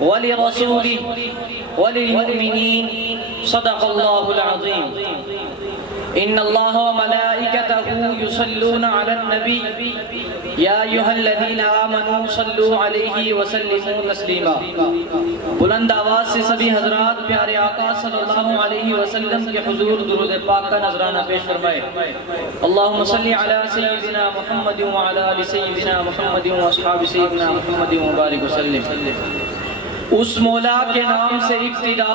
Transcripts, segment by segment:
ولرسوله وللمؤمنين صدق الله العظيم. إن الله وملائكته يصلون على النبي يا أيها الذين آمنوا صلوا عليه وسلموا تسليما. بلند آواز سے سبھی حضرات پیارے آقا صلی اللہ علیہ وسلم کے حضور درود پاک کا نذرانہ پیش فرمائے. اللہم صلی علی سیدنا محمد وعلی آل سیدنا محمد واصحاب سیدنا محمد وبارک وسلم. اس مولا کے نام سے ابتدا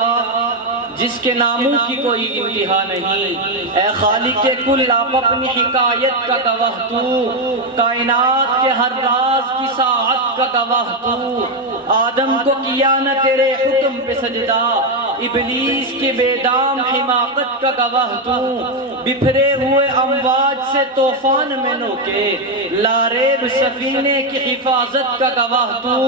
جس کے ناموں کی کوئی انتہا نہیں. اے خالق کل آپ اپنی حکایت کا گواہ تو، کائنات کے ہر راز کی ساعت کا گواہ تو. آدم کو کیا نہ تیرے حکم پہ سجدہ، ابلیس کے بے دام حماقت کا گواہ تو. بپھرے ہوئے امواج سے طوفان میں نوکے، لاریب سفینے کی حفاظت کا گواہ تو.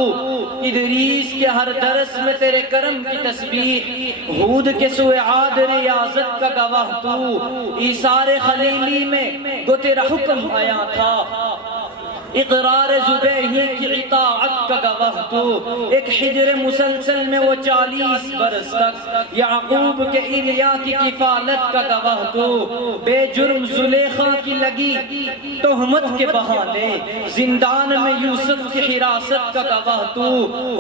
ادریس کے ہر درس میں تیرے کرم کی تسبیح، ہود کے سوئے عاد ریاضت کا گواہ تو. ایثار خلیلی میں گو تیرا حکم آیا تھا، اقرار زبیہی کی اطاعت کا گواہ تو. ایک حجر مسلسل میں وہ 40 برس تک یعقوب کے ایلیا کی کفالت کا گواہ تو. بے جرم زلیخا کی لگی تہمت کے بہانے، زندان میں یوسف کی حراست کا گواہ تو.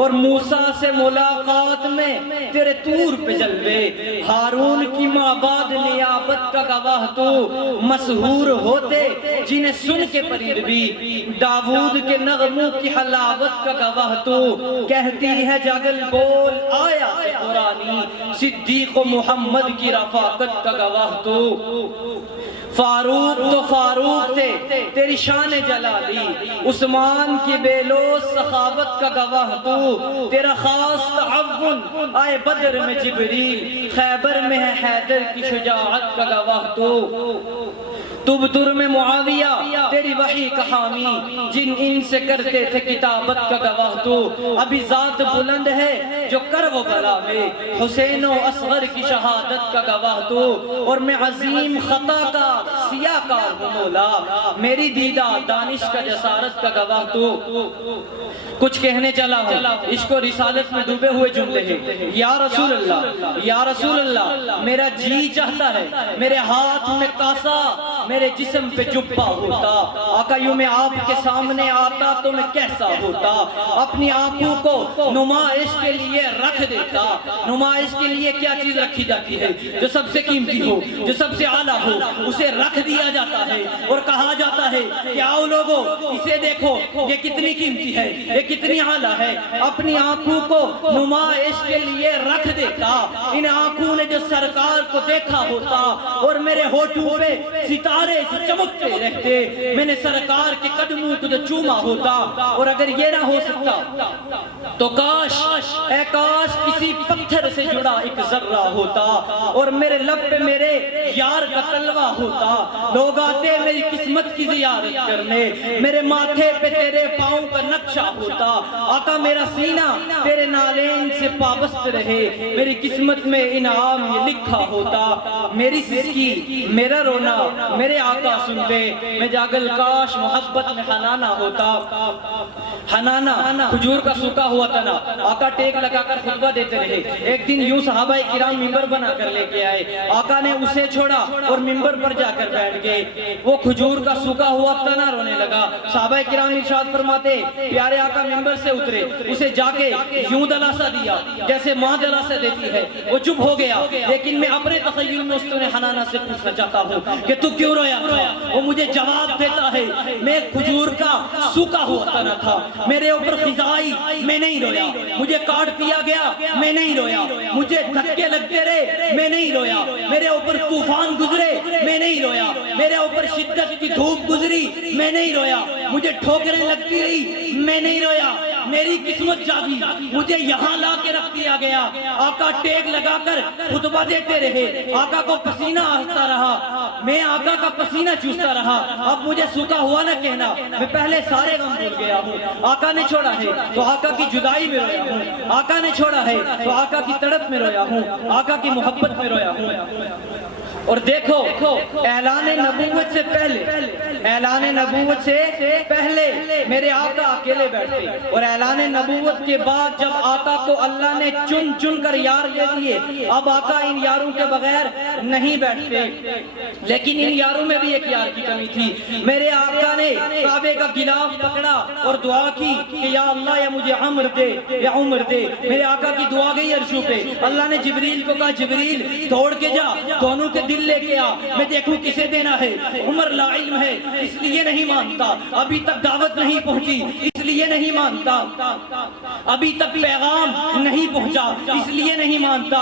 اور موسیٰ سے ملاقات میں تیرے طور پہ جلوے، ہارون کی مابعد نیابت کا گواہ تو. مسحور ہوتے جنہیں سن کے پرند بھی، داود کے نغموں کی حلاوت کا گواہ تو. کہتی ہے جاگل بول آیا قرآنی، صدیق و محمد کی رفاقت کا گواہ تو. فاروق تو فاروق تھے تیری شان جلالی، عثمان کی بے لوث سخاوت کا گواہ تو. تیرا خاص تعاون آئے بدر میں جبریل، خیبر میں ہے حیدر کی شجاعت کا گواہ تو. تبتر میں معاویہ تیری وحی کا حامی، جن ان سے کرتے تھے کتابت کا گواہ تو. ابھی ذات بلند ہے جو کرب و بلا میں حسین و اصغر کی شہادت کا گواہ تو. اور میں عظیم خطا کا سیاہ کار ہوں مولا، میری دیدہ دانش کا جسارت کا گواہ تو. کچھ کہنے چلا ہوں، عشق و رسالت میں ڈوبے ہوئے جملے ہیں. یا رسول اللہ یا رسول اللہ، میرا جی چاہتا ہے میرے ہاتھ میں کاسا، میرے جسم پہ جبہ ہوتا. آقا یوں میں آپ کے سامنے آتا تو میں کیسا ہوتا. اپنی آنکھوں کو نمائش کے لیے رکھ دیتا. نمائش کے لیے کیا چیز رکھی جاتی ہے؟ جو سب سے قیمتی ہو، جو سب سے اعلیٰ ہو، اسے رکھ دیا جاتا ہے اور کہا جاتا ہے کہ آؤ لوگو اسے دیکھو، یہ کتنی قیمتی ہے، یہ کتنی اعلیٰ ہے. اپنی آنکھوں کو نمائش کے لیے رکھ دیتا. ان آنکھوں نے جو سرکار کو دیکھا ہوتا اور میرے ہونٹوں پہ ستارے سے چمکتے رہتے، میں نے سرکار کے قدموں کو جو چوما ہوتا. اور اگر یہ نہ ہو سکتا تو کاش اے کاش کسی پتھر سے جڑا ایک ذرہ ہوتا اور میرے لب پہ میرے یار کا تلوہ ہوتا. لوگ آتے میری قسمت کی زیارت کرنے، میرے ماتھے پہ تیرے پاؤں کا نقشہ ہوتا. آقا میرا سینہ تیرے نالین سے پابست رہے، میری قسمت میں انعام یہ لکھا ہوتا. میری سسکی میرا رونا میرے آقا سنتے، میں جاگل کاش محبت میں حنانا ہوتا. حنانا کھجور کا سوکھا ہوا تنا، آقا ٹیک لگا کر خطبہ دیتے رہے. ایک دن یوں صحابہ کرام ممبر بنا کر لے کے آئے، آقا نے اسے چھوڑا اور ممبر پر جا کر بیٹھ گئے. وہ کھجور کا سوکھا ہوا تنا رونے لگا. صحابہ کرام ارشاد فرماتے پیارے آقا ممبر سے اترے، اسے جا کے یوں دلاسا دیا جیسے ماں دلاسا دیتی ہے. وہ چپ ہو گیا، لیکن میں اپنے تخیل میں اس نے حنانا سے پوچھنا چاہتا ہوں کہ تو کیوں رویا تھا؟ وہ مجھے جواب دیتا ہے میں کھجور کا سوکھا ہوا تنا تھا، میرے اوپر خزائی میں نہیں رویا، مجھے کاٹ دیا گیا میں نہیں رویا، مجھے دھکے لگتے رہے میں نہیں رویا، میرے اوپر طوفان گزرے میں نہیں رویا، میرے اوپر شدت کی دھوپ گزری میں نہیں رویا، مجھے ٹھوکریں لگتی رہی میں نہیں رویا. میری قسمت جاگی، مجھے یہاں لا کے رکھ دیا گیا. آقا ٹیک لگا کر خطبہ دیتے رہے، آقا کو پسینہ آہتا رہا، میں آقا کا پسینہ چوستا رہا. اب مجھے سوکھا ہوا نہ کہنا، میں پہلے سارے غم بھول گیا ہوں. آقا نے چھوڑا ہے تو آقا کی جدائی میں رویا ہوں، آقا نے چھوڑا ہے تو آقا کی تڑپ میں رویا ہوں، آقا کی محبت میں رویا ہوں. اور دیکھو اعلان نبوت سے پہلے میرے آقا اکیلے بیٹھتے، اور اعلان نبوت کے بعد جب آقا کو اللہ نے چن چن کر یار دے دیے، اب آقا ان یاروں کے بغیر نہیں بیٹھتے۔ لیکن ان یاروں میں بھی ایک یار کی کمی تھی۔ میرے آقا نے کعبے کا غلاف پکڑا اور دعا کی کہ یا اللہ یا مجھے عمر دے یا عمر دے۔ میرے آقا کی دعا گئی عرشوں پہ، اللہ نے جبریل کو کہا جبریل دوڑ کے جا، دونوں کے دل لے کے آ، میں دیکھوں کسے دینا ہے۔ عمر لا علم ہے اس لیے نہیں مانتا، ابھی تک دعوت نہیں پہنچی اس لیے نہیں مانتا، ابھی تک پیغام نہیں پہنچا اس لیے نہیں مانتا۔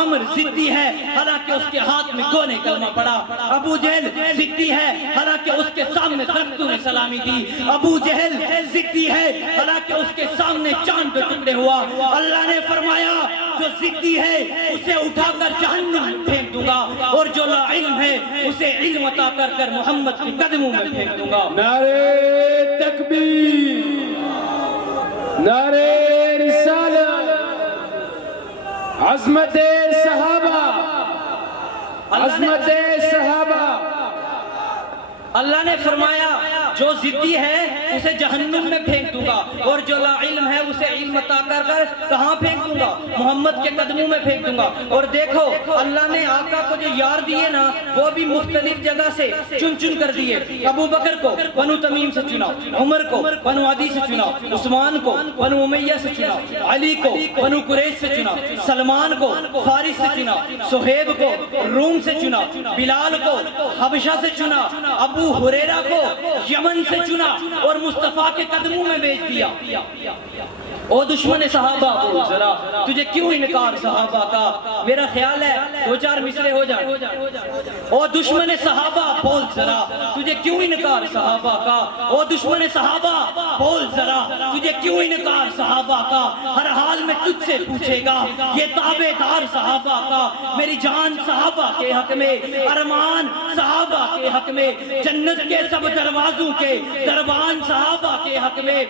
عمر ضدی ہے حالانکہ اس کے ہاتھ میں کونے کلمہ پڑا۔ ابو جہل ضدی ہے حالانکہ اس کے سامنے درختوں نے سلامی دی۔ ابو جہل ضدی ہے حالانکہ اس کے سامنے چاند پہ ٹکڑے ہوا۔ اللہ نے فرمایا جو ضدی ہے اسے اٹھا کر جہنم میں پھینک دوں گا، اور جو لا علم ہے اسے علم عطا کر کر محمد کے قدموں میں پھینک دوں گا۔ نعرہ تکبیر، نعرہ رسالت، عظمت صحابہ، عظمت صحابہ۔ اللہ نے فرمایا جو ضدی ہے اسے جہنم میں پھینک دوں گا، اور جو لا علم ہے اسے علم عطا کر کر کہاں پھینک دوں گا؟ محمد کے قدموں میں پھینک دوں گا۔ اور دیکھو اللہ نے آقا کو جو یار دیے نا وہ بھی مختلف جگہ سے چن چن کر دیے۔ ابو بکر کو بنو تمیم سے چنا، عمر کو بنو عدی سے چنا، عثمان کو بنو امیہ سے چنا، علی کو بنو قریش سے چنا، سلمان کو فارس سے چنا، صہیب کو روم سے چنا، بلال کو حبشہ سے چنا، ابو ہریرہ کو یمن سے چنا، اور مصطفیٰ کے قدموں میں بیچ دیا۔ او دشمن صحابہ بول ذرا تجھے کیوں انکار صحابہ کا؟ میرا خیال ہے دو چار مصرے ہو جائیں۔ او دشمن صحابہ بول ذرا تجھے کیوں انکار صحابہ کا؟ او دشمن صحابہ بول ذرا تجھے کیوں انکار صحابہ کا؟ ہر حال میں تجھ سے پوچھے گا یہ تابع دار صحابہ کا۔ میری جان صحابہ کے حق میں، ارمان صحابہ کے حق میں، جنت کے سب دروازوں کے دربان صحابہ کے حق میں۔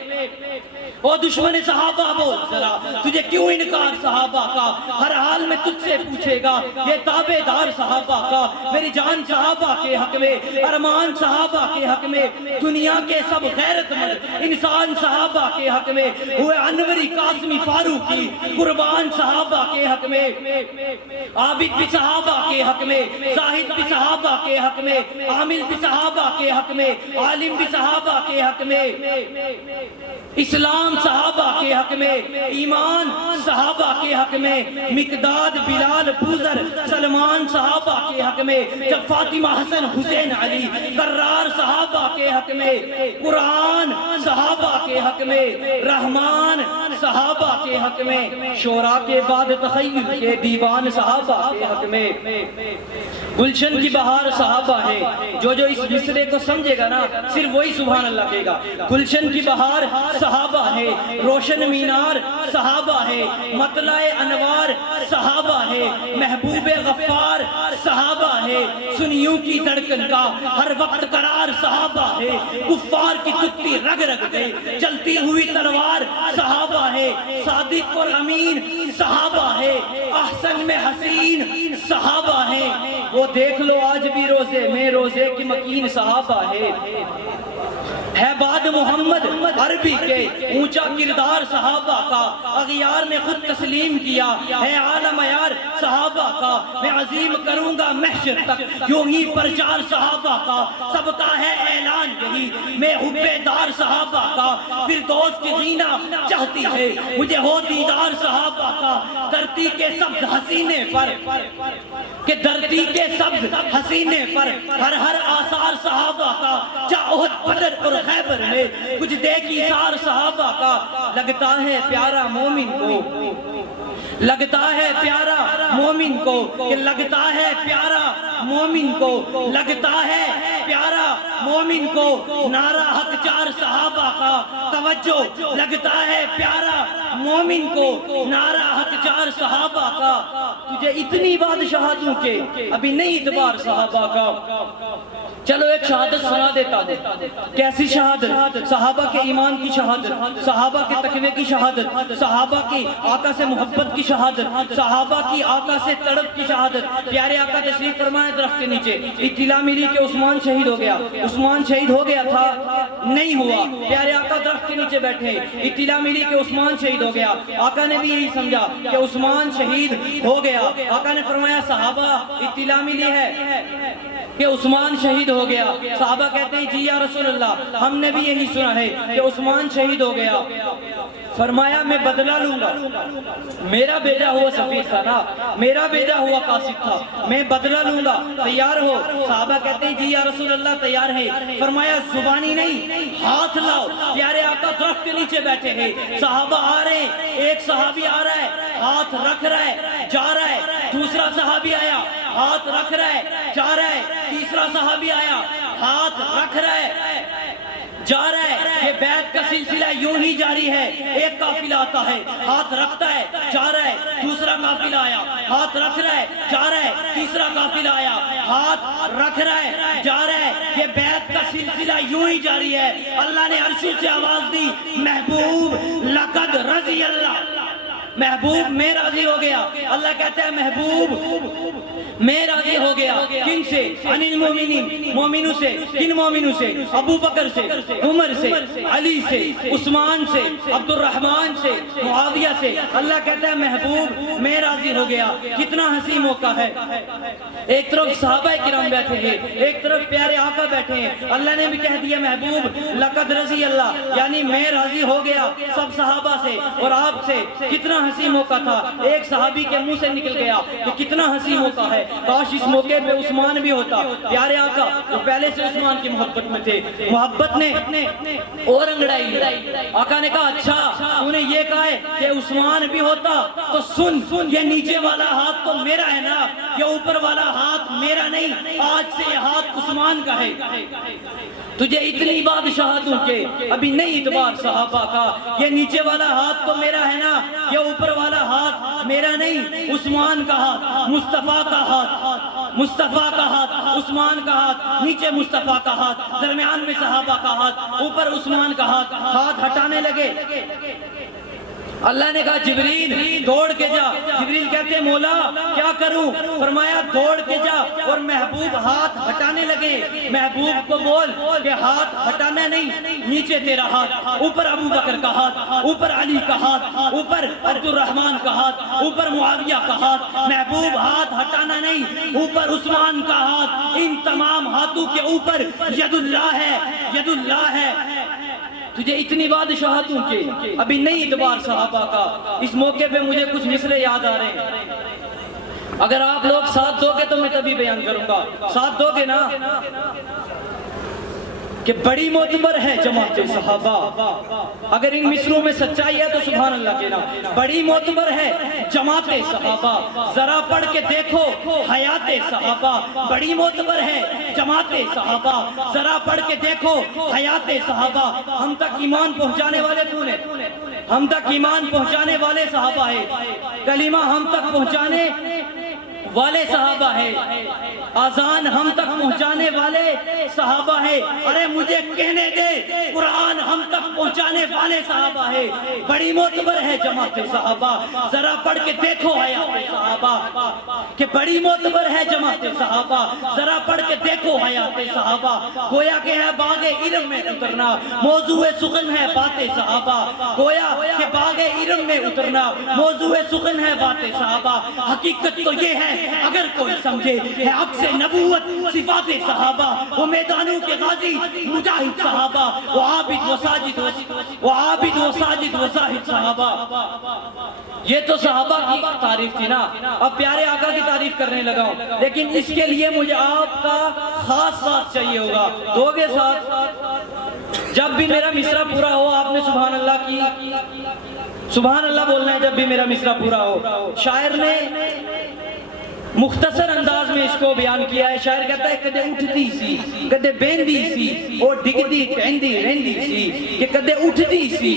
او دشمن صحابہ بول ذرا تجھے کیوں انکار صحابہ کا؟ ہر حال میں تجھ سے پوچھے گا یہ تابع دار صحابہ کا۔ میری جان صحابہ کے حق میں، ارمان صحابہ کے حق میں، دنیا کے سب غیرت مند انسان صحابہ کے حق میں، ہوئے انوری قاسمی فاروقی قربان صحابہ کے حق میں، عابد بھی صحابہ کے حق میں، زاہد بھی صحابہ کے حق میں، عامل بھی صحابہ کے حق میں، عالم بھی صحابہ کے حق میں، اسلام صحابہ کے حق میں، ایمان صحابہ کے حق میں، مقداد بلال بوذر سلمان صحابہ کے حق میں، جب فاطمہ حسن حسین علی قرار صحابہ کے حق میں، قرآن صحابہ کے حق میں، رحمان صحابہ کے حق میں، شورا کے بعد تخیل کے دیوان صحابہ کے حق میں، گلشن کی بہار صحابہ ہے۔ جو اس مصرے کو سمجھے گا نا صرف وہی سبحان اللہ کہے گا۔ گلشن کی بہار صحابہ ہے، روشن مینار صحابہ ہے، مطلع انوار صحابہ ہے، محبوب غفار صحابہ ہے، سنیوں کی دھڑکن کا ہر وقت قرار صحابہ ہے، کفار کی تکتی رگ رگ دے چلتی ہوئی تلوار صحابہ ہے، صادق اور امین صحابہ ہے، احسن میں حسین صحابہ ہے۔ وہ دیکھ لو آج بھی روزے میں روزے کی مکین صحابہ ہے بعد محمد عربی کے اونچا کردار صحابہ کا، اغیار نے خود تسلیم کیا ہے عالم یار صحابہ کا، میں عظیم کروں گا محشر تک یوں ہی پرچار صحابہ کا، سب کا ہے اعلان یہی میں حبے دار صحابہ کا، فردوس کی غینا چاہتی ہے مجھے ہو دیدار صحابہ کا، دھرتی کے سبز حسینے پر کہ دھرتی کے سبز حسینے پر ہر ہر آثار صحابہ کا، جا احد بدر اور خیبر میں کچھ دیکھی سار صحابہ کا، لگتا ہے پیارا مومن کو، لگتا ہے پیارا مومن کو، کہ لگتا ہے پیارا مومن کو، لگتا ہے پیارا مومن کو، نعرہ حق چار صحابہ کا، توجہ لگتا ہے پیارا مومن کو، نعرہ حق چار صحابہ کا، تجھے اتنی بادشاہتوں کے ابھی نہیں اعتبار صحابہ کا۔ چلو ایک شہادت سنا دیتا ہوں. کیسی شہادت؟ صحابہ کے ایمان کی شہادت، صحابہ کے تقوی کی شہادت، صحابہ کی آقا سے محبت کی شہادت، صحابہ کی آقا سے تڑپ کی شہادت. پیارے آقا تشریف فرمائے درخت کے نیچے. اطلاع ملی کہ عثمان شہید ہو گیا. عثمان شہید ہو گیا تھا؟ نہیں ہوا. پیارے آقا درخت کے نیچے بیٹھے. اطلاع ملی کہ عثمان شہید ہو گیا. آقا نے بھی یہی سمجھا کہ عثمان شہید ہو گیا. آقا نے فرمایا صحابہ اطلاع ملی ہے کہ عثمان شہید ہو گیا. صحابہ کہتے ہیں جی یا رسول اللہ ہم نے بھی یہی سنا ہے کہ عثمان شہید ہو گیا. فرمایا میں بدلہ لوں گا. میرا بیٹا ہوا سفیر تھا نا، میرا بیٹا ہوا قاصد تھا، میں بدلہ لوں گا. تیار ہو؟ صحابہ کہتے ہیں جی یا رسول اللہ تیار ہے. فرمایا زبانی نہیں، ہاتھ لاؤ. پیارے آقا درخت کے نیچے بیٹھے ہیں. صحابہ آ رہے ہیں. ایک صحابی آ رہا ہے، ہاتھ رکھ رہا ہے، جا رہا ہے. دوسرا صحابی آیا، ہاتھ رکھ رہا ہے، جا رہا ہے. تیسرا صحابی آیا، ہاتھ رکھ رہا ہے، جا رہا ہے. یہ بیعت کا سلسلہ یوں ہی جاری ہے. ایک قافلہ آتا ہے، ہاتھ رکھتا ہے، جا رہا ہے. دوسرا قافلہ آیا، ہاتھ رکھ رہا ہے، جا رہا ہے. تیسرا قافلہ آیا، ہاتھ رکھ رہا ہے، جا رہا ہے. یہ بیعت کا سلسلہ یوں ہی جاری ہے. اللہ نے عرشوں سے آواز دی محبوب لقد رضی اللہ. محبوب میں راضی ہو گیا. اللہ کہتا ہے محبوب میں راضی ہو گیا. کن سے؟ عن المومنین، مومنوں سے. کن مومنوں سے؟ ابو بکر سے، عمر سے، علی سے، عثمان سے، عبد الرحمن سے، معاویہ سے. اللہ کہتا ہے محبوب میں راضی ہو گیا. کتنا حسین موقع ہے. ایک طرف صحابہ کرام بیٹھے ہیں، ایک طرف پیارے آقا بیٹھے ہیں. اللہ نے بھی کہہ دیا محبوب لقد رضی اللہ، یعنی میں راضی ہو گیا سب صحابہ سے اور آپ سے. کتنا حسین موقع تھا. ایک صحابی کے منہ سے نکل گیا کہ کتنا حسین موقع ہے، کاش اس موقع پہ عثمان بھی ہوتا. پیارے آقا وہ پہلے سے عثمان کی محبت میں تھے. محبت نے اور انگڑائی لی. آقا نے کہا اچھا تو نے یہ کہا ہے کہ عثمان بھی ہوتا تو سن، یہ نیچے والا ہاتھ تو میرا ہے نا، یہ اوپر والا ہاتھ میرا نہیں. آج سے یہ ہاتھ عثمان کا ہے. تجھے اتنی بادشاہ دوں کہ ابھی نہیں اعتبار صحابہ کا. یہ نیچے والا ہاتھ تو میرا ہے نا، یہ اوپر والا ہاتھ میرا نہیں. عثمان کا ہاتھ، مصطفیٰ کا ہاتھ، مصطفیٰ کا ہاتھ، عثمان کا ہاتھ. نیچے مصطفیٰ کا ہاتھ، درمیان میں صحابہ کا ہاتھ، اوپر عثمان کا ہاتھ. ہاتھ ہٹانے لگے. اللہ نے کہا جبریل دوڑ کے جا. جبریل کہتے ہیں مولا کیا کروں؟ فرمایا دوڑ کے جا اور محبوب ہاتھ ہٹانے لگے. محبوب کو بول کہ ہاتھ ہٹانا نہیں، نیچے تیرا ہاتھ، اوپر ابو بکر کا ہاتھ، اوپر علی کا ہاتھ، اوپر عبد الرحمن کا ہاتھ، اوپر معاویہ کا ہاتھ. محبوب ہاتھ ہٹانا نہیں، اوپر عثمان کا ہاتھ. ان تمام ہاتھوں کے اوپر ید اللہ ہے، ید اللہ ہے. تجھے اتنی بادشاہت ہوں کہ ابھی نہیں اعتبار صحابہ کا. اس موقع پہ مجھے کچھ مصرے یاد آ رہے ہیں. اگر آپ لوگ ساتھ دو گے تو میں تبھی بیان کروں گا. ساتھ دو گے نا؟ کہ بڑی معتبر ہے جماعت صحابہ. اگر ان مصروں میں سچائی ہے تو سبحان اللہ کہنا. بڑی معتبر ہے جماعت صحابہ. ذرا پڑھ کے دیکھو حیات صحابہ. بڑی معتبر ہے جماعت صحابہ. ذرا پڑھ کے دیکھو حیات صحابہ. ہم تک ایمان پہنچانے والے کون ہیں؟ ہم تک ایمان پہنچانے والے صحابہ ہیں. کلمہ ہم تک پہنچانے والے صحابہ ہے. آذان ہم تک پہنچانے والے صحابہ ہے. ارے مجھے کہنے دے قرآن ہم تک پہنچانے والے صحابہ ہے. بڑی معتبر ہے جماعت صحابہ. ذرا پڑھ کے دیکھو حیات صحابہ کہ بڑی معتبر ہے جماعت صحابہ. ذرا پڑھ کے دیکھو حیات صحابہ. گویا کہ ہے باغ علم میں اترنا، موضوع سخن ہے باتیں صحابہ. گویا کہ باغ علم میں اترنا موضوع سخن ہے باتیں صحابہ. حقیقت تو یہ ہے اگر کوئی سمجھے ہے عکس نبوت صفات صحابہ. وہ میدانوں کے غازی مجاہد صحابہ، وہ عابد و ساجد و زاہد صحابہ. یہ تو صحابہ کی تعریف تھی نا. اب پیارے آقا کی تعریف کرنے لگا ہوں، لیکن اس کے لیے مجھے آپ کا خاص ساتھ چاہیے ہوگا. دو گے ساتھ؟ جب بھی میرا مصرع پورا ہو آپ نے سبحان اللہ کی سبحان اللہ بولنا ہے. جب بھی میرا مصرع پورا ہو. شاعر نے مختصر انداز میں اس کو بیان کیا ہے. شاعر کہتا ہے کدے اٹھتی سی کدے بہندی سی او ڈگدی کہندی رہندی سی کہ کدے اٹھتی سی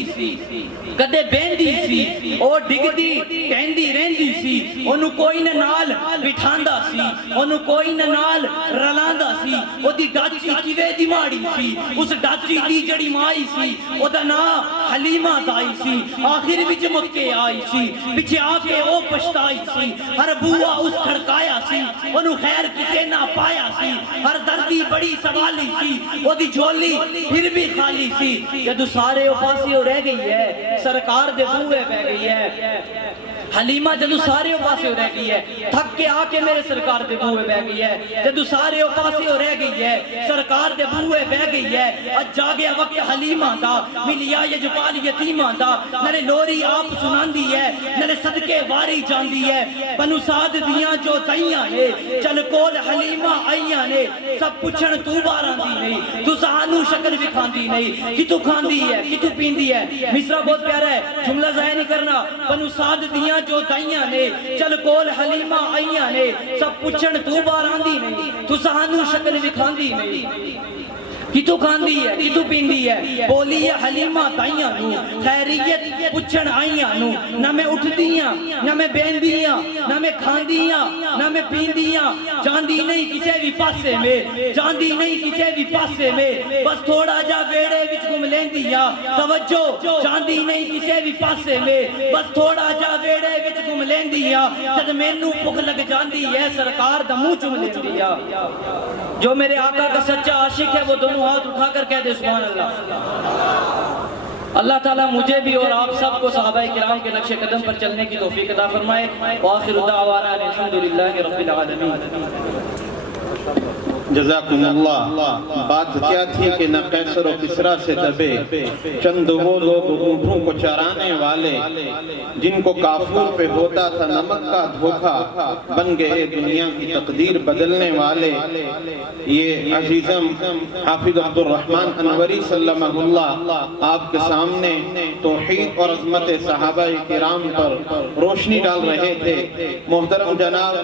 کدے بہندی سی او ڈگدی کہندی رہندی سی اونوں کوئی نہ نال بٹھاندا سی اونوں کوئی نہ نال رلاندا سی او دی ڈاچی کیویں دی ماڑی سی اس ڈاچی دی جڑی مائی سی او دا نام حلیمہ دائی سی آخر وچ مکے آئی سی پیچھے آ کے او پچھتائی سی ہر بوا اس کھڑکایا سی انہوں خیر کسے نہ پایا سی ہر دردی بڑی سوالی سی وہ دی جھولی پھر بھی خالی سی جدو سارے اوپاسی ہو رہ گئی ہے سرکار دے بوئے بہ گئی ہے حلیمہ جدو سارے اوپاسی ہو رہ گئی ہے تھک کے آ کے میرے سرکار دے بوئے بہ گئی ہے جدو سارے اوپاسی ہو رہ گئی ہے سرکار دے بوئے بہ گئی ہے اج جاگیا وقت حلیمہ دا ملیا یجپال یتیمہ دا نرے لوری آپ سنان دی ہے نرے صدقے واری جان دی ہے بنو سعد دیاں جو تائیاں نے چل کول حلیمہ آئیاں نے سب پچھن تو باران دی نہیں تو سہانو شکل بھی کھان دی نہیں کی تو کھان دی ہے کی تو پین دی ہے مصرہ بہت پیارا ہے جملہ ضائع نہیں کرنا بنو سعد دیاں جو دائیاں نے چل کول حلیمہ آئیاں نے سب پچھن تو باران دی نہیں تو سہانو شکل بھی کھان دی نہیں کی تو کھاندی ہے کی تو پیندی ہے بولی ہے حلیمہ تائیاں نو خیریت پچھن آئیاں نو نہ میں اٹھدیاں نہ میں بیندیاں نہ میں کھاندیاں نہ میں پیندیاں جاندی نہیں کسے بھی پاسے میں جاندی نہیں کسے بھی پاسے میں بس تھوڑا جا ویڑے وچ گم لیندیاں توجہ جاندی نہیں کسے بھی پاسے میں بس تھوڑا جا ویڑے وچ گم لیندیاں جد مینوں بھوک لگ جاندی ہے سرکار دا منہ چوم لیندیاں. جو میرے آقا کا سچا عاشق ہے وہ دونوں ہاتھ اٹھا کر کہہ دے سبحان اللہ. اللہ تعالیٰ مجھے بھی اور آپ سب کو صحابہ کرام کے نقش قدم پر چلنے کی توفیق عطا فرمائے. وآخر دعوانا الحمدللہ رب العالمین. جزاکم اللہ. بات کیا تھی کہ نہ قیصر و کسریٰ سے دبے چند وہ لوگ اونٹوں کو چرانے والے جن کو کافور پہ ہوتا تھا نمک کا دھوکہ بن گئے دنیا کی تقدیر بدلنے والے. یہ عزیزم حافظ عبد الرحمن انوری سلمہ اللہ آپ کے سامنے توحید اور عظمت صحابہ کرام پر روشنی ڈال رہے تھے. محترم جناب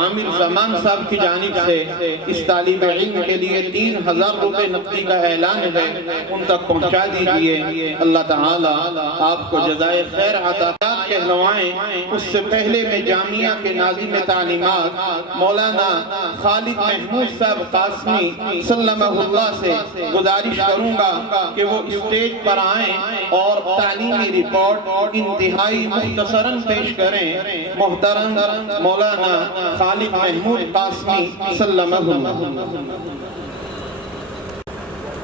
عامر زمان صاحب کی جانب سے اس طالب علم کے لیے 3000 روپے نقدی کا اعلان ہے ان تک پہنچا دیجئے. اللہ تعالی آپ کو جزائے خیر عطا کہلوائیں. اس سے پہلے میں جامعہ کے ناظم تعلیمات مولانا خالد محمود صاحب قاسمی سلمہ اللہ سے گزارش کروں گا کہ وہ اسٹیج پر آئیں اور تعلیمی رپورٹ انتہائی مختصراً پیش کریں. محترم مولانا خالد محمود قاسمی سلمہ اللہ.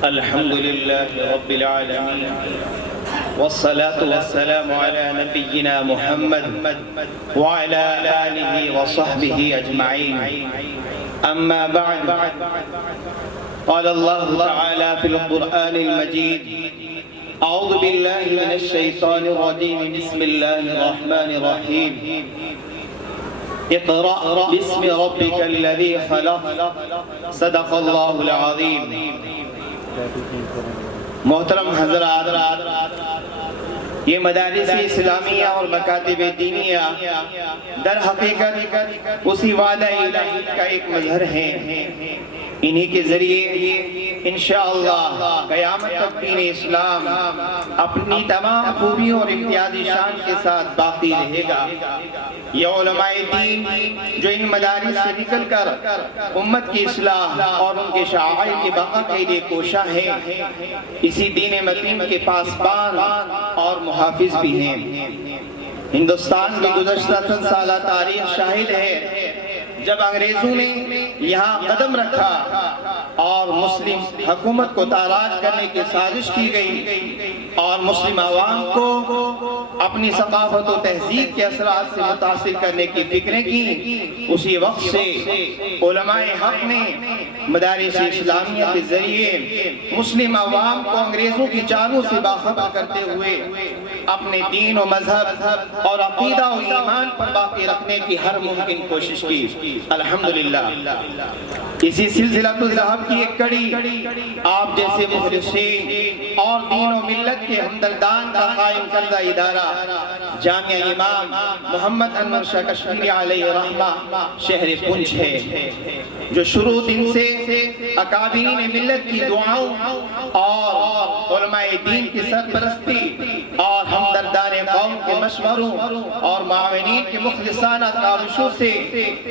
الحمدللہ رب العالمین والصلاة والسلام على نبينا محمد وعلى آله وصحبه أجمعين. أما بعد قال الله تعالى في القرآن المجيد أعوذ بالله من الشيطان الرجيم بسم الله الرحمن الرحيم اقرأ باسم ربك الذي خلق صدق الله العظيم. محترم حضرات یہ مدارس اسلامیہ اور مکاتب دینیہ در حقیقت اسی وعدہ الہی کا ایک مظہر ہے. انہی کے ذریعے انشاءاللہ قیامت تک دین اسلام اپنی تمام خوبیوں اور امتیازی شان کے ساتھ باقی رہے گا. یہ علماء دین جو ان مدارس سے نکل کر امت کی اصلاح اور ان کے شعائر کے بقا کے لیے کوشاں ہیں اسی دین متین کے پاسبان اور محافظ بھی ہیں. ہندوستان کی گزشتہ 100 سالہ تاریخ شاہد ہے جب انگریزوں نے یہاں قدم رکھا اور مسلم حکومت کو تاراج کرنے کی سازش کی گئی اور مسلم عوام کو اپنی ثقافت و تہذیب کے اثرات سے متاثر کرنے کی فکریں کی. اسی وقت سے علماء حق نے مدارس اسلامیہ کے ذریعے مسلم عوام کو انگریزوں کی چالوں سے باخبر کرتے ہوئے اپنے دین و مذہب اور عقیدہ و ایمان پر باقی رکھنے کی ہر ممکن کوشش کی. الحمدللہ اسی سلسلہ الذہب کی ایک کڑی آپ جیسے مخلصین اور دین و ملت کے ہمدردان کا قائم کردہ ادارہ جامعہ امام محمد انور شاہ کشمیری علیہ رحمہ شہر پنچ ہے، جو شروع دن سے اکابرین ملت کی دعاؤں اور علماء دین کی سرپرستی اور ہمدردان قوم کے مشوروں اور معاونین کے مخلصانہ کاوشوں سے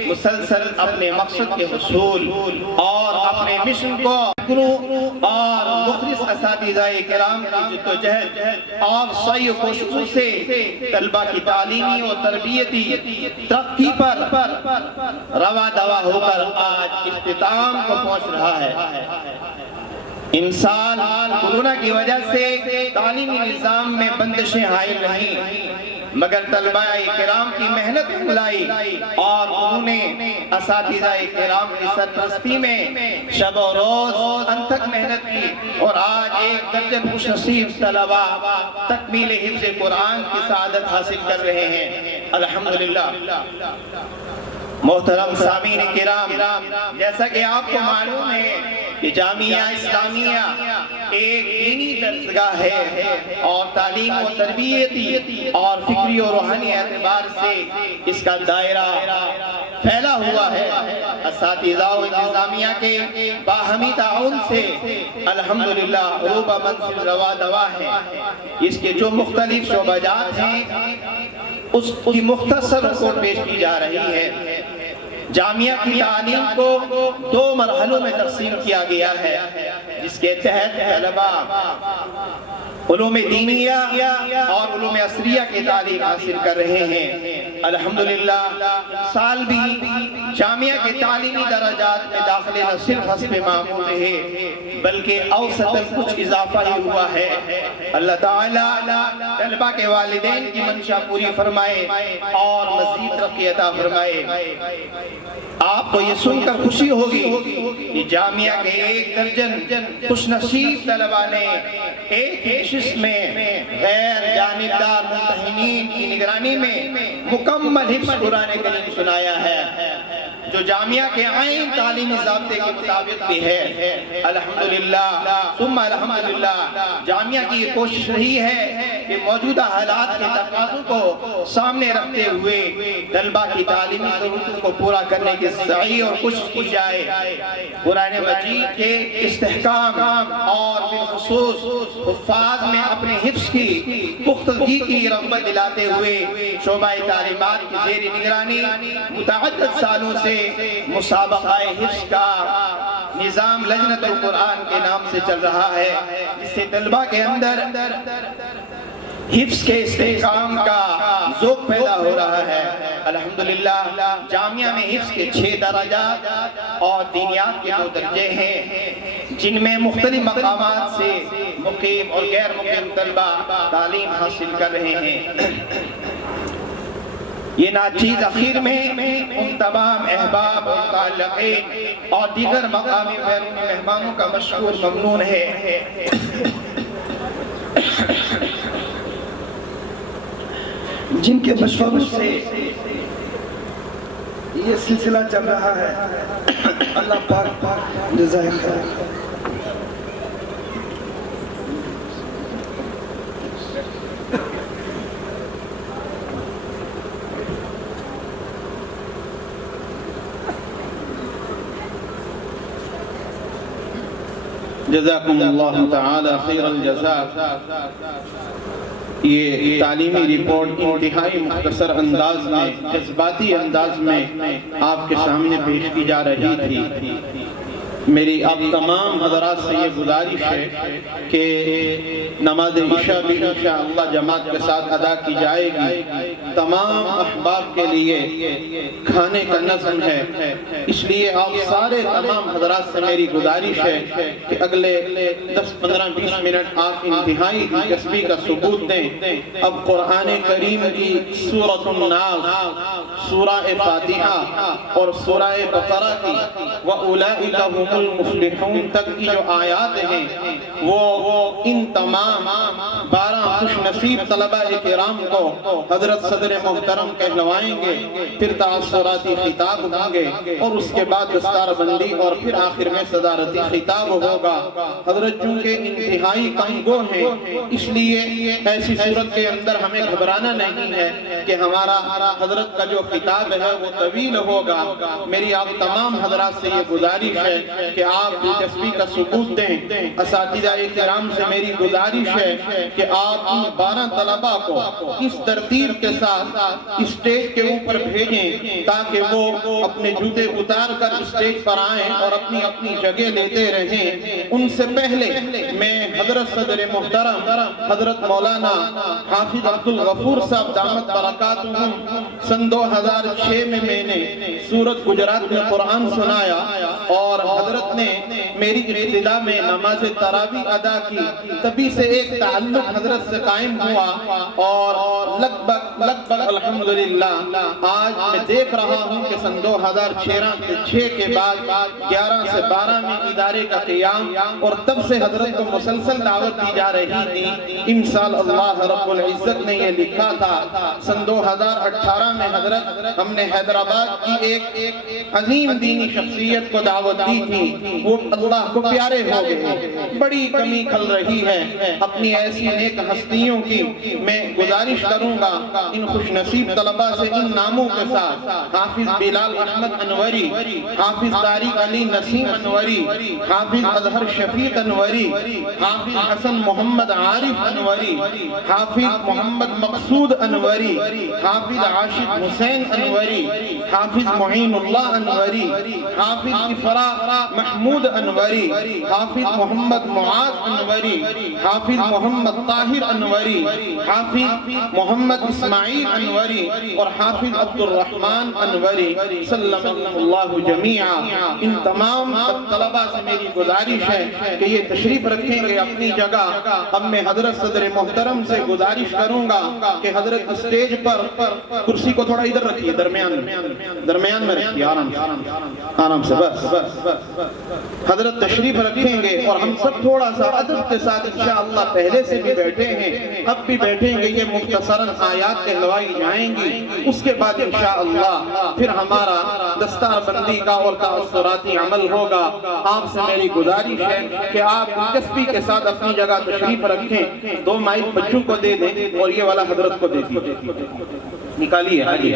مسلسل اپنے مقصد کے حصول اور اپنے مشن کو اور مخلص اساتذہ کرام کی جدوجہد اور سعی و کوششوں سے طلبہ کی تعلیمی و تربیتی ترقی پر روا دوا ہو کر آج اختتام کو پہنچ رہا ہے۔ انسان کورونا کی وجہ سے تعلیمی نظام میں بندشیں حائل نہیں، مگر طلبہ کرام کی محنت ملائی اور انہوں نے اساتذہ کرام کی سرپرستی میں شب و روز انتھک محنت کی، اور آج 1 درجن خوش نصیب طلبہ تکمیل حفظ قرآن کی سعادت حاصل کر رہے ہیں، الحمدللہ۔ محترم سامعین کرام، جیسا کہ آپ کو معلوم ہے کہ جامعہ اسلامیہ ایک دینی درسگاہ ہے اور تعلیم و تربیتی اور فکری و روحانی اعتبار سے اس کا دائرہ پھیلا ہوا ہے۔ اساتذہ و انتظامیہ کے باہمی تعاون سے الحمدللہ روبہ منزل روا دوا ہے۔ اس کے جو مختلف شعبہ جات ہیں اس کی مختصر رپورٹ پیش کی جا رہی ہے۔ جامعہ کی تعلیم کو 2 مرحلوں میں تقسیم کیا گیا ہے، جس کے تحت طلبہ علوم دینیہ اور علوم عصریہ کی تعلیم حاصل کر رہے ہیں۔ الحمدللہ سال بھی جامعہ کے تعلیمی درجات میں داخلے نہ صرف حسب معمول رہے بلکہ اوسطاً کچھ اضافہ ہی ہوا ہے۔ اللہ تعالیٰ طلبہ کے والدین کی منشا پوری فرمائے اور مزید ترقی عطا فرمائے۔ آپ کو یہ سن کر خوشی ہوگی کہ جامعہ کے 1 درجن خوش نصیب طلبہ نے ایک نشست میں غیر جانبدار ممتحنین کی نگرانی میں مکمل حفظ قرآن کریم سنایا ہے، جو جامعہ کے عین تعلیمی ضابطے کے مطابق بھی ہے۔ الحمدللہ ثم الحمدللہ جامعہ کی یہ کوشش رہی ہے کہ موجودہ حالات کے تقاضوں کو سامنے رکھتے ہوئے طلبہ کی تعلیمی ضرورتوں کو پورا کرنے کی سعی اور کوشش کی جائے۔ قرآن مجید کے استحکام اور بالخصوص حفاظ میں اپنے حفظ کی پختگی کی رغبت دلاتے ہوئے شعبہ تعلیمات کی زیر نگرانی متعدد سالوں سے مسابقہ حفظ کا نظام لجنت القرآن کے نام سے چل رہا ہے، جس سے طلبہ کے اندر حفظ کے استحکام کا ذوق پیدا ہو رہا ہے۔ الحمدللہ جامعہ میں حفظ کے 6 درجات اور دینیات کے 2 درجے ہیں، جن میں مختلف مقامات سے مقیم اور غیر مقیم طلبہ تعلیم حاصل کر رہے ہیں۔ یہ ناچیز اخیر میں ان تمام احباب اور متعلقین اور دیگر مقامی بیرونی مہمانوں کا مشکور ممنون ہے، جن کے مشوروں سے یہ سلسلہ چل رہا ہے۔ اللہ پاک جزائے خیر۔ جزاکم اللہ تعالی خیر الجزاء۔ یہ تعلیمی رپورٹ انتہائی مختصر انداز میں، جذباتی انداز میں آپ کے سامنے پیش کی جا رہی تھی۔ میری آپ تمام حضرات سے یہ گزارش ہے کہ نماز عشاء بھی انشاءاللہ جماعت کے ساتھ ادا کی جائے گی۔ تمام احباب کے لیے کھانے کا نظم ہے، اس لیے آپ سارے تمام حضرات سے میری گزارش ہے کہ اگلے 10-15-20 منٹ آپ انتہائی دلچسپی کا ثبوت دیں۔ اب قرآن کریم کی سورۃ الناس، سورہ فاتحہ اور سورہ بقرہ کی وَأُولَئِكَ هُمُ المفلحون تک کی جو آیات ہیں وہ ان تمام 12 خوش نصیب طلبہ کرام کو حضرت صدر محترم کہلوائیں گے، پھر تاثراتی خطاب ہوں گے اور اس کے بعد دستار بندی اور پھر آخر میں صدارتی خطاب ہوگا۔ حضرت چونکہ انتہائی کم گو ہیں، اس لیے ایسی صورت کے اندر ہمیں گھبرانا نہیں ہے کہ ہمارا حضرت کا جو خطاب ہے وہ طویل ہوگا۔ میری آپ تمام حضرات سے یہ گزارش ہے کہ آپ دلچسپی کا ثبوت دیں۔ اساتذہ کرام سے میری گزارش ہے کہ آپ ان 12 طلبہ کو اس ترتیب کے ساتھ اسٹیج کے اوپر بھیجیں تاکہ وہ اپنے جوتے اتار کر اسٹیج پر آئیں اور اپنی اپنی جگہ لیتے رہیں۔ ان سے پہلے میں حضرت صدر محترم حضرت مولانا حافظ عبدالغفور صاحب دامت برکاتہم سن 2006 میں نے سورت گجرات میں قرآن سنایا اور حضرت نے میری ابتدا میں نماز تراویح ادا کی، تبھی سے ایک تعلق حضرت سے قائم ہوا اور لگ بھگ الحمدللہ آج میں دیکھ رہا ہوں کہ سن 2006 کے بعد 11 سے 12 میں ادارے کا قیام اور تب سے حضرت کو مسلسل دعوت دی جا رہی تھی۔ ان سال اللہ رب العزت نے یہ لکھا تھا سن 2018 میں حضرت ہم نے حیدرآباد کی ایک عظیم دینی شخصیت کو دعوت دی تھی، وہ اللہ کو پیارے ہو گئے۔ بڑی کمی کھل رہی ہے، اپنی ایسی نیک ہستیوں کی میں گزارش کروں گا ان خوش نصیب طلبہ سے ان ناموں کے ساتھ: حافظ بلال احمد انوری، حافظ طارق علی نسیم انوری، حافظ اظہر شفیق انوری، حافظ حسن محمد عارف انوری، حافظ محمد مقصود انوری، حافظ عاشق حسین انوری، حافظ معین اللہ انوری، حافظ افراء محمود انوری، حافظ محمد معاذ انوری، حافظ محمد طاہر انوری، حافظ محمد اسماعیل انوری اور حافظ عبد الرحمن انوری سلم اللہ جمیعا۔ ان تمام طلبہ سے میری گزارش ہے کہ یہ تشریف رکھیں گے اپنی جگہ۔ اب میں حضرت صدر محترم سے گزارش کروں گا کہ حضرت اسٹیج پر کرسی کو تھوڑا ادھر رکھیے، درمیان میں رکھیے، آرام سے، بس حضرت تشریف رکھیں گے اور ہم سب تھوڑا سا ادب کے ساتھ انشاءاللہ پہلے سے بھی بیٹھے ہیں، اب بھی بیٹھیں گے، یہ مختصراً آیات کہلوائی جائیں گی، اس کے بعد انشاءاللہ پھر ہمارا دستار بندی کا اور تاثراتی عمل ہوگا۔ آپ سے میری گزارش ہے کہ آپ دلچسپی کے ساتھ اپنی جگہ تشریف رکھیں، 2 مائک بچوں کو دے دیں اور یہ والا حضرت کو دے دیجیے، نکالیے، آگے۔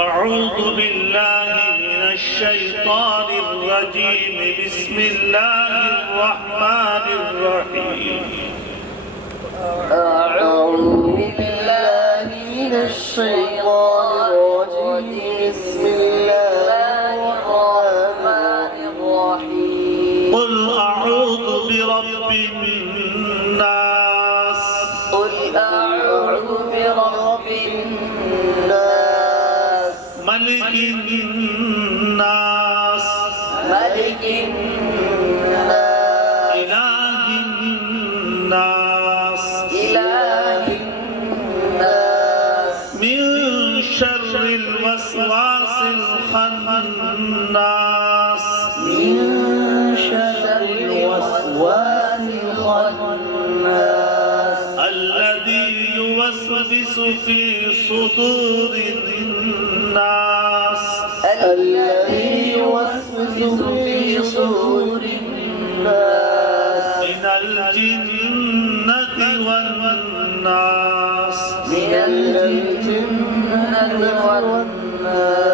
أعوذ بالله من الشيطان الرجيم بسم الله الرحمن الرحيم أعوذ بالله من الشيطان الرجيم بسم الله الرحمن الرحيم قل أعوذ برب الناس قل أعوذ برب الناس ملك الناس ملك الناس إله الناس إله الناس من شر الوسواس الخناس من من شر الوسواس الخناس الذي يوسوس في صدور الناس الذي يوسوس في صدور الناس من الجنة والناس من الجنة والناس